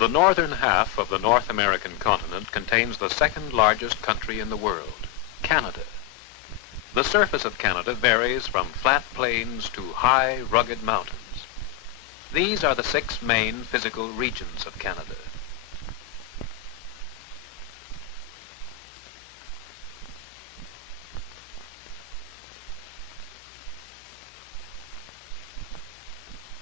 The northern half of the North American continent contains the second largest country in the world, Canada. The surface of Canada varies from flat plains to high, rugged mountains. These are the 6 main physical regions of Canada.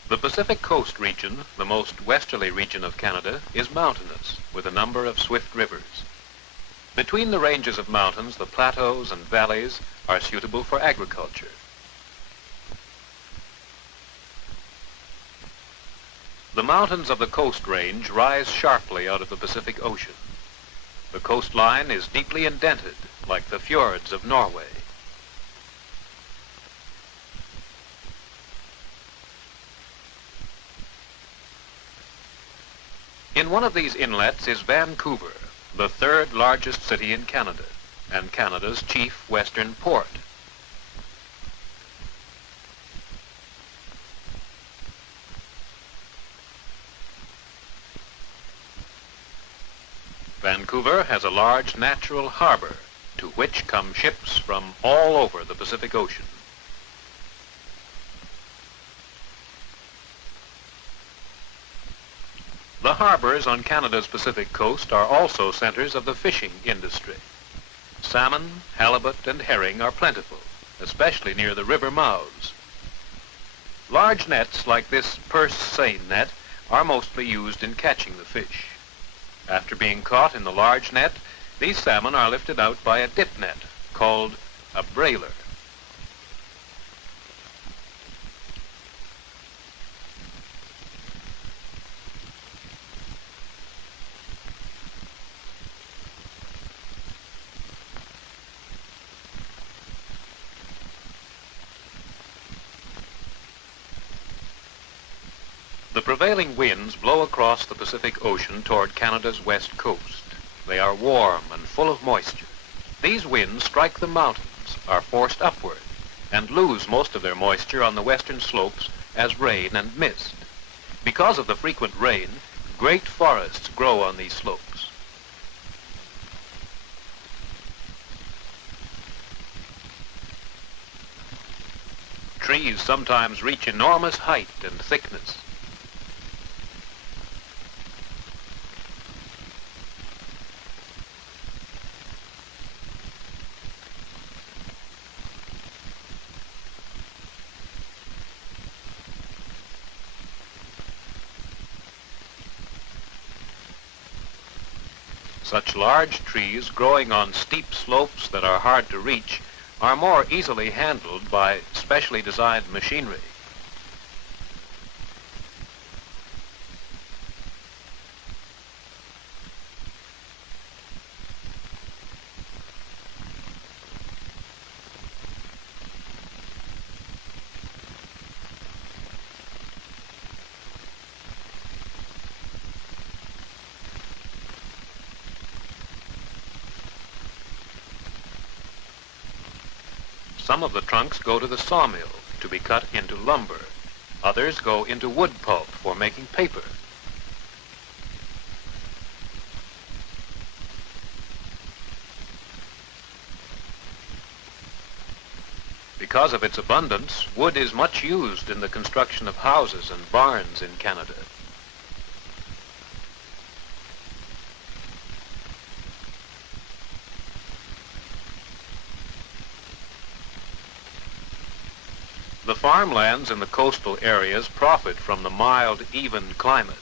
The Pacific Coast region, the most westerly region of Canada, is mountainous, with a number of swift rivers. Between the ranges of mountains, the plateaus and valleys are suitable for agriculture. The mountains of the Coast Range rise sharply out of the Pacific Ocean. The coastline is deeply indented, like the fjords of Norway. In one of these inlets is Vancouver, the 3rd largest city in Canada, and Canada's chief western port. Vancouver has a large natural harbor, to which come ships from all over the Pacific Ocean. The harbors on Canada's Pacific coast are also centers of the fishing industry. Salmon, halibut, and herring are plentiful, especially near the river mouths. Large nets like this purse seine net are mostly used in catching the fish. After being caught in the large net, these salmon are lifted out by a dip net called a brailer. The prevailing winds blow across the Pacific Ocean toward Canada's west coast. They are warm and full of moisture. These winds strike the mountains, are forced upward, and lose most of their moisture on the western slopes as rain and mist. Because of the frequent rain, great forests grow on these slopes. Trees sometimes reach enormous height and thickness. Such large trees growing on steep slopes that are hard to reach are more easily handled by specially designed machinery. Some of the trunks go to the sawmill to be cut into lumber. Others go into wood pulp for making paper. Because of its abundance, wood is much used in the construction of houses and barns in Canada. The farmlands in the coastal areas profit from the mild, even climate.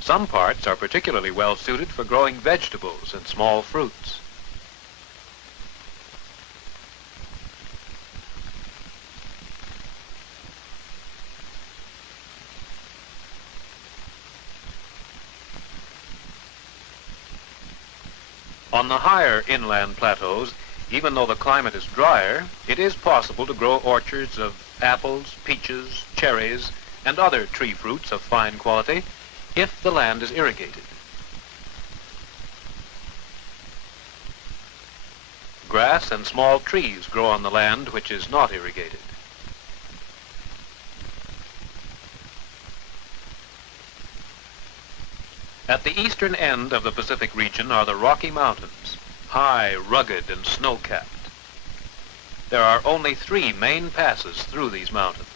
Some parts are particularly well suited for growing vegetables and small fruits. On the higher inland plateaus, even though the climate is drier, it is possible to grow orchards of apples, peaches, cherries, and other tree fruits of fine quality if the land is irrigated. Grass and small trees grow on the land which is not irrigated. At the eastern end of the Pacific region are the Rocky Mountains, high, rugged, and snow-capped. There are only 3 main passes through these mountains.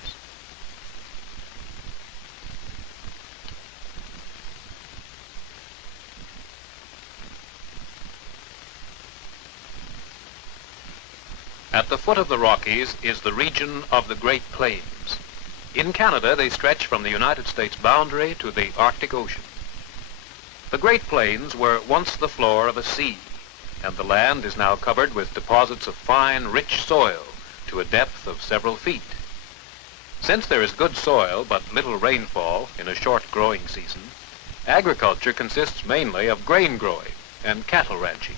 At the foot of the Rockies is the region of the Great Plains. In Canada, they stretch from the United States boundary to the Arctic Ocean. The Great Plains were once the floor of a sea, and the land is now covered with deposits of fine, rich soil to a depth of several feet. Since there is good soil but little rainfall in a short growing season, agriculture consists mainly of grain growing and cattle ranching.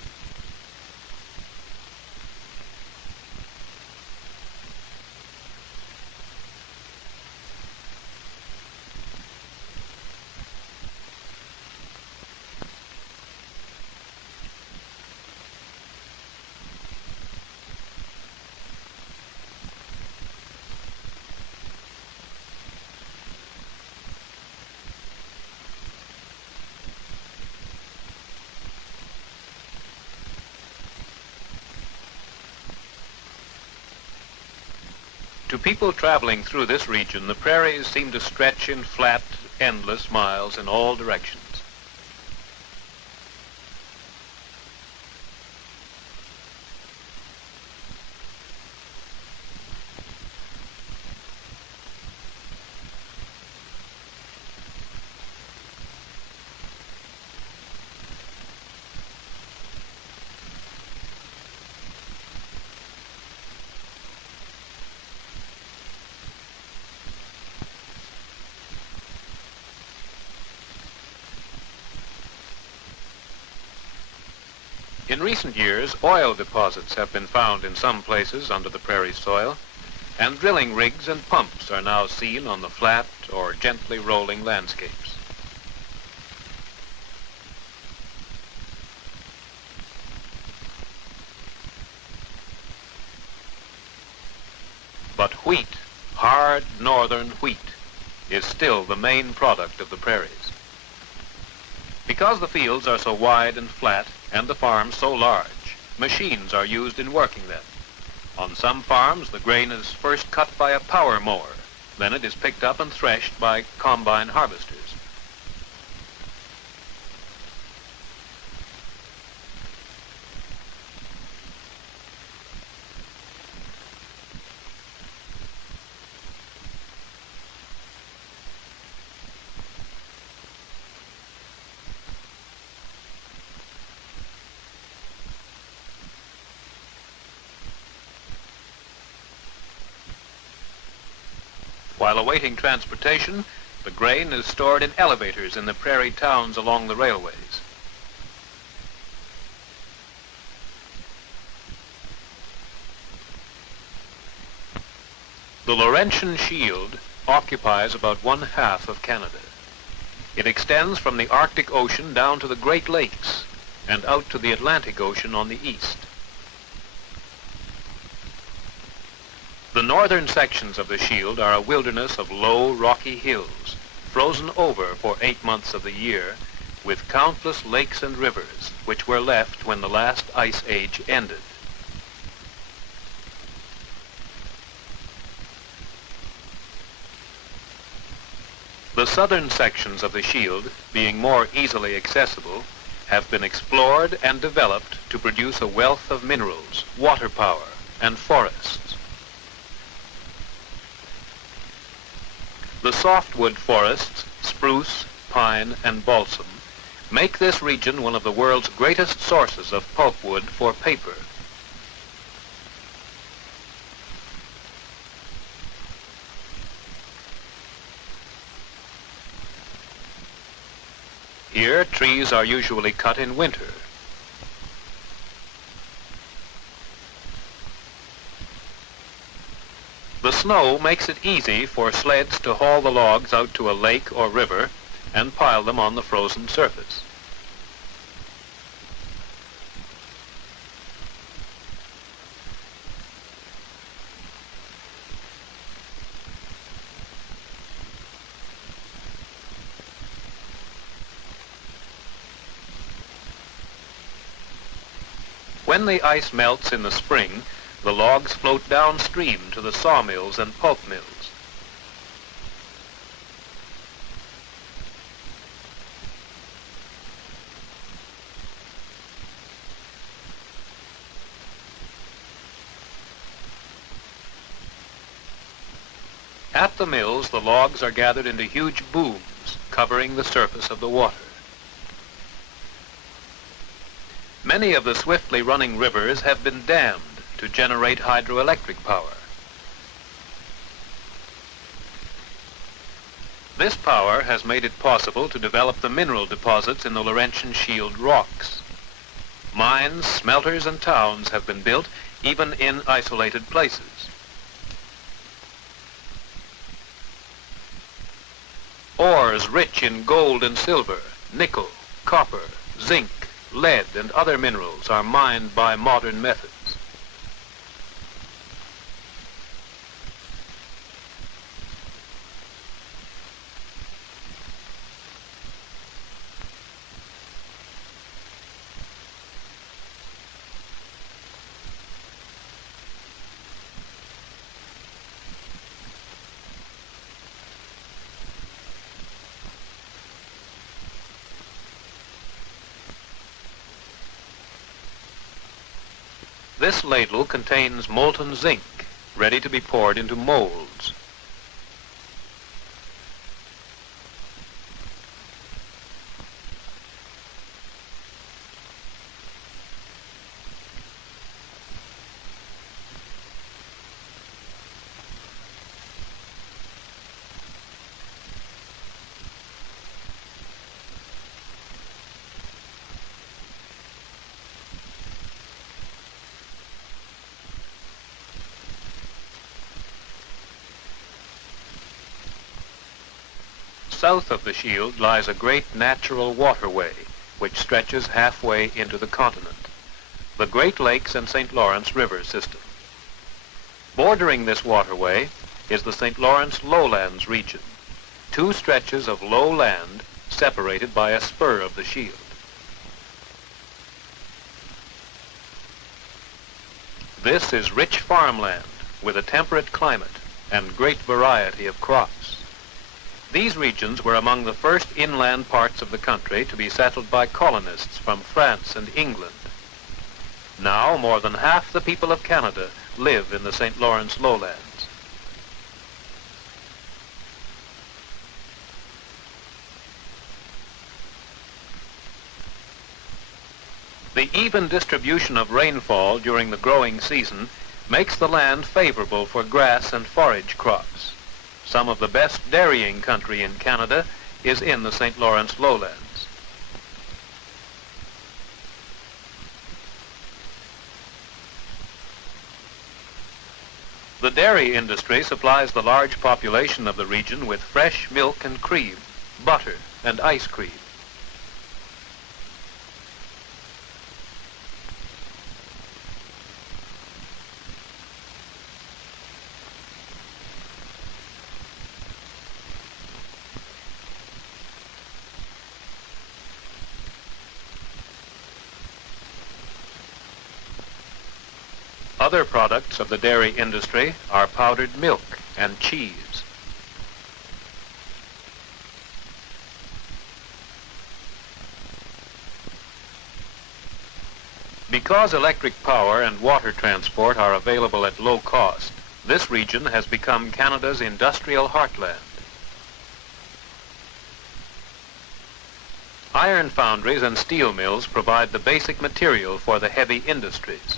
To people traveling through this region, the prairies seem to stretch in flat, endless miles in all directions. In recent years, oil deposits have been found in some places under the prairie soil, and drilling rigs and pumps are now seen on the flat or gently rolling landscapes. But wheat, hard northern wheat, is still the main product of the prairies. Because the fields are so wide and flat and the farms so large, machines are used in working them. On some farms, the grain is first cut by a power mower. Then it is picked up and threshed by combine harvesters. While awaiting transportation, the grain is stored in elevators in the prairie towns along the railways. The Laurentian Shield occupies about 1/2 of Canada. It extends from the Arctic Ocean down to the Great Lakes and out to the Atlantic Ocean on the east. The northern sections of the shield are a wilderness of low, rocky hills, frozen over for 8 months of the year, with countless lakes and rivers, which were left when the last ice age ended. The southern sections of the shield, being more easily accessible, have been explored and developed to produce a wealth of minerals, water power, and forests. The softwood forests, spruce, pine, and balsam, make this region one of the world's greatest sources of pulpwood for paper. Here, trees are usually cut in winter. The snow makes it easy for sleds to haul the logs out to a lake or river and pile them on the frozen surface. When the ice melts in the spring, the logs float downstream to the sawmills and pulp mills. At the mills, the logs are gathered into huge booms covering the surface of the water. Many of the swiftly running rivers have been dammed to generate hydroelectric power. This power has made it possible to develop the mineral deposits in the Laurentian Shield rocks. Mines, smelters, and towns have been built even in isolated places. Ores rich in gold and silver, nickel, copper, zinc, lead, and other minerals are mined by modern methods. This ladle contains molten zinc, ready to be poured into molds. South of the Shield lies a great natural waterway, which stretches halfway into the continent, the Great Lakes and St. Lawrence River system. Bordering this waterway is the St. Lawrence Lowlands region, two stretches of low land separated by a spur of the Shield. This is rich farmland with a temperate climate and great variety of crops. These regions were among the first inland parts of the country to be settled by colonists from France and England. Now, more than half the people of Canada live in the St. Lawrence lowlands. The even distribution of rainfall during the growing season makes the land favorable for grass and forage crops. Some of the best dairying country in Canada is in the St. Lawrence lowlands. The dairy industry supplies the large population of the region with fresh milk and cream, butter, and ice cream. Other products of the dairy industry are powdered milk and cheese. Because electric power and water transport are available at low cost, this region has become Canada's industrial heartland. Iron foundries and steel mills provide the basic material for the heavy industries.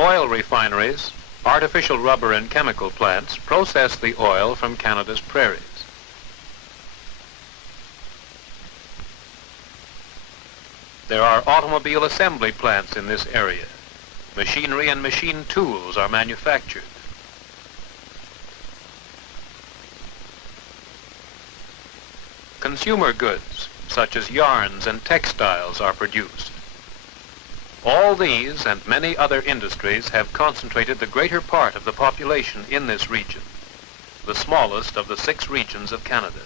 Oil refineries, artificial rubber and chemical plants process the oil from Canada's prairies. There are automobile assembly plants in this area. Machinery and machine tools are manufactured. consumer goods, such as yarns and textiles, are produced. All these and many other industries have concentrated the greater part of the population in this region, the smallest of the 6 regions of Canada.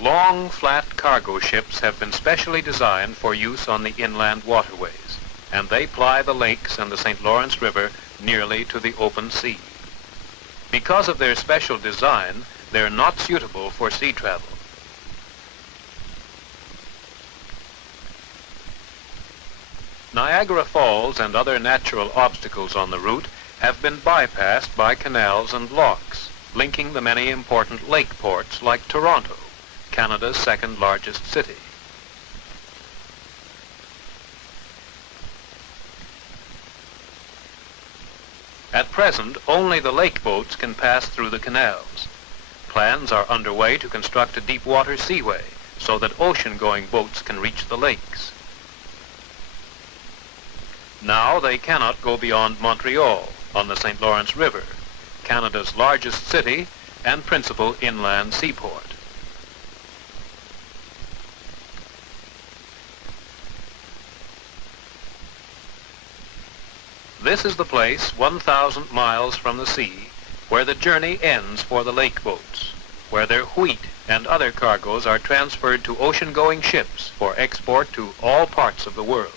Long, flat cargo ships have been specially designed for use on the inland waterways, and they ply the lakes and the St. Lawrence River nearly to the open sea. Because of their special design, they're not suitable for sea travel. Niagara Falls and other natural obstacles on the route have been bypassed by canals and locks, linking the many important lake ports like Toronto, Canada's 2nd largest city. At present, only the lake boats can pass through the canals. Plans are underway to construct a deep water seaway so that ocean-going boats can reach the lakes. Now they cannot go beyond Montreal on the St. Lawrence River, Canada's largest city and principal inland seaport. This is the place 1,000 miles from the sea where the journey ends for the lake boats, where their wheat and other cargoes are transferred to ocean-going ships for export to all parts of the world.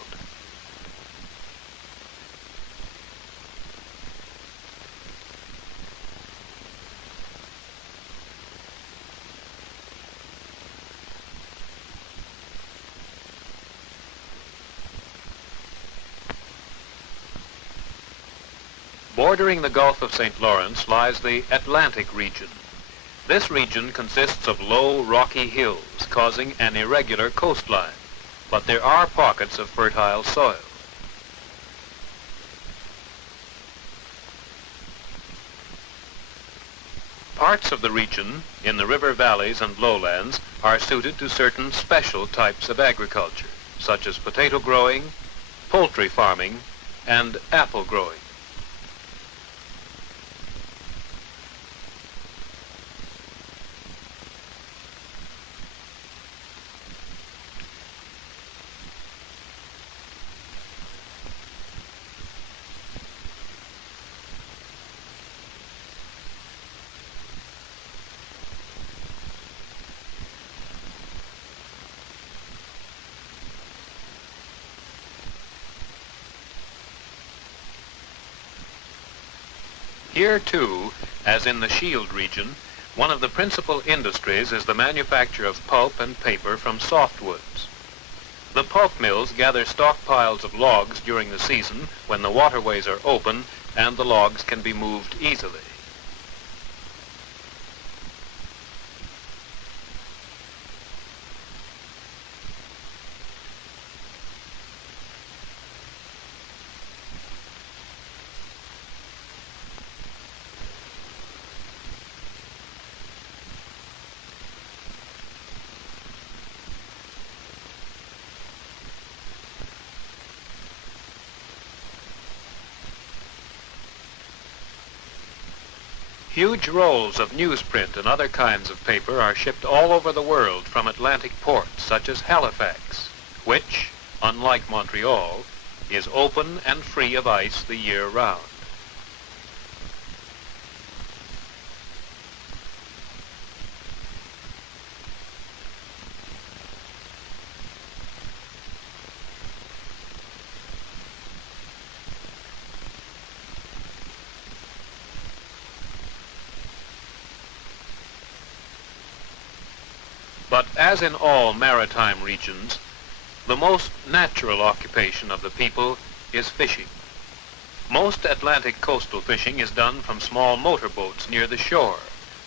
Bordering the Gulf of St. Lawrence lies the Atlantic region. This region consists of low, rocky hills, causing an irregular coastline, but there are pockets of fertile soil. Parts of the region, in the river valleys and lowlands, are suited to certain special types of agriculture, such as potato growing, poultry farming, and apple growing. Here, too, as in the Shield region, one of the principal industries is the manufacture of pulp and paper from softwoods. The pulp mills gather stockpiles of logs during the season when the waterways are open and the logs can be moved easily. Huge rolls of newsprint and other kinds of paper are shipped all over the world from Atlantic ports such as Halifax, which, unlike Montreal, is open and free of ice the year round. But as in all maritime regions, the most natural occupation of the people is fishing. Most Atlantic coastal fishing is done from small motorboats near the shore,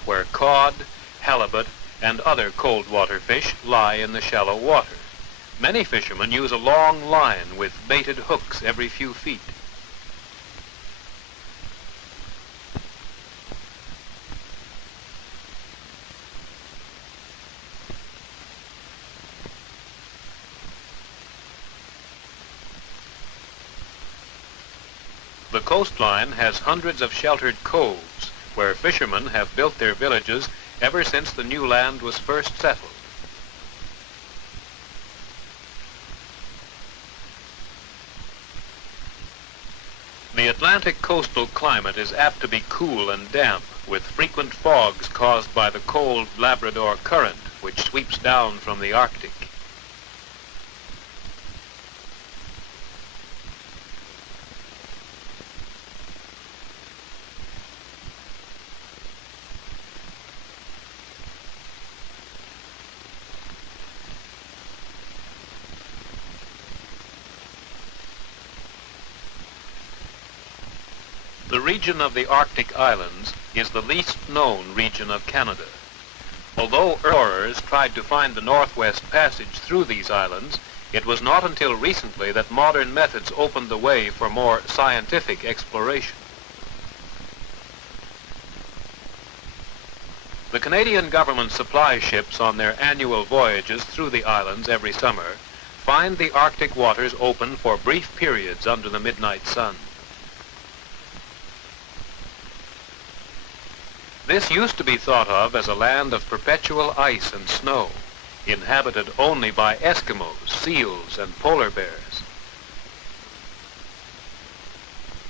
where cod, halibut, and other cold water fish lie in the shallow water. Many fishermen use a long line with baited hooks every few feet. The coastline has hundreds of sheltered coves where fishermen have built their villages ever since the new land was first settled. The Atlantic coastal climate is apt to be cool and damp, with frequent fogs caused by the cold Labrador current, which sweeps down from the Arctic. The region of the Arctic Islands is the least known region of Canada. Although explorers tried to find the Northwest Passage through these islands, it was not until recently that modern methods opened the way for more scientific exploration. The Canadian government supply ships on their annual voyages through the islands every summer find the Arctic waters open for brief periods under the midnight sun. This used to be thought of as a land of perpetual ice and snow, inhabited only by Eskimos, seals, and polar bears.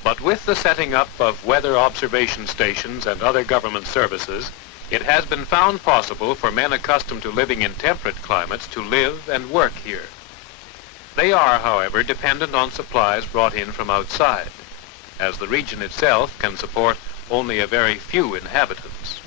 But with the setting up of weather observation stations and other government services, it has been found possible for men accustomed to living in temperate climates to live and work here. They are, however, dependent on supplies brought in from outside, as the region itself can support only a very few inhabitants.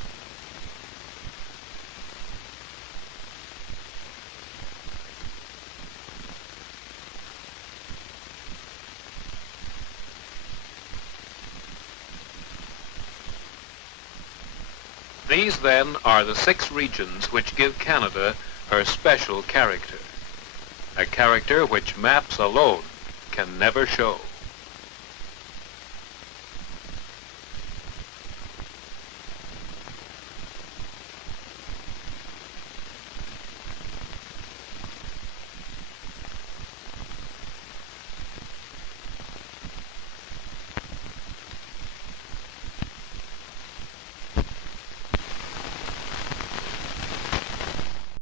These, then, are the 6 regions which give Canada her special character, a character which maps alone can never show.